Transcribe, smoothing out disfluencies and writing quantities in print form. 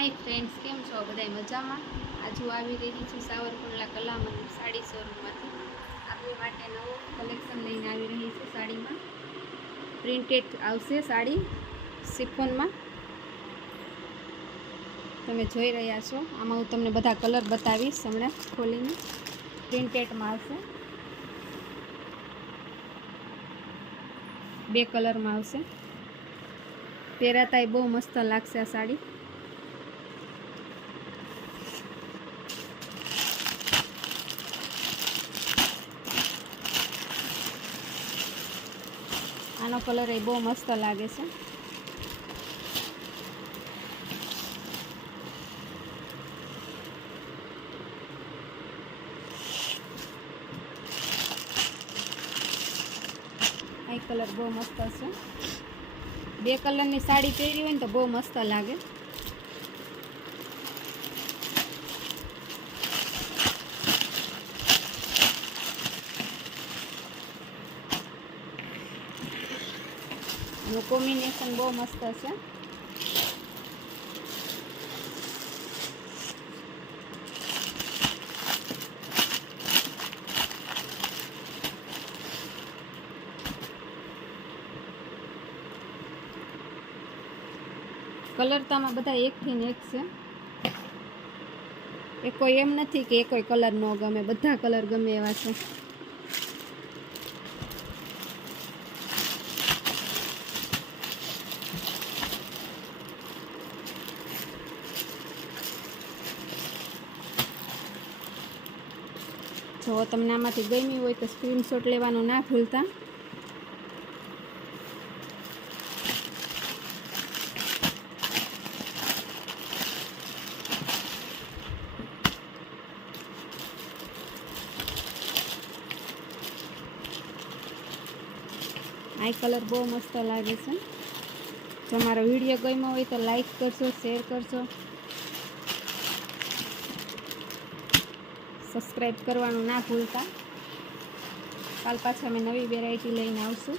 Hi friends, केम छो बधाय मजामां। आज હું આવી રહી છું સાવરકુંડલા કલામન સાડી શોરૂમમાંથી આપણી માટે નવું કલેક્શન લઈને આવી રહી છું। સાડીમાં પ્રિન્ટેડ આવશે, સાડી શિફોનમાં તમે જોઈ રહ્યા છો। આમાં હું તમને બધા કલર બતાવીશ હમણાં ખોલીને। પ્રિન્ટેડમાં આવશે, 2 કલરમાં આવશે। પહેરાતાય બહુ મસ્ત લાગશે આ સાડી। આનો કલર એ બહુ મસ્ત લાગે છે। આ કલર બહુ મસ્ત છે। 2 કલરની સાડી પહેરી હોય ને તો બહુ મસ્ત લાગે। એનું કોમ્બિનેશન બહુ મસ્ત છે। કલર તો આમાં બધા એકથી ને એક છે। એ કોઈ એમ નથી કે એ કોઈ કલર ન ગમે, બધા કલર ગમે એવા છે। જો તમને આમાંથી ગમી હોય તો સ્ક્રીનશોટ લેવાનું ના ભૂલતા। આ કલર બહુ મસ્ત લાગે છે। જો મારો વિડીયો ગમ્યો હોય તો લાઈક કરજો, શેર કરજો, સબસ્ક્રાઈબ કરવાનું ના ભૂલતા। કાલ પાછા અમે નવી વેરાયટી લઈને આવશું।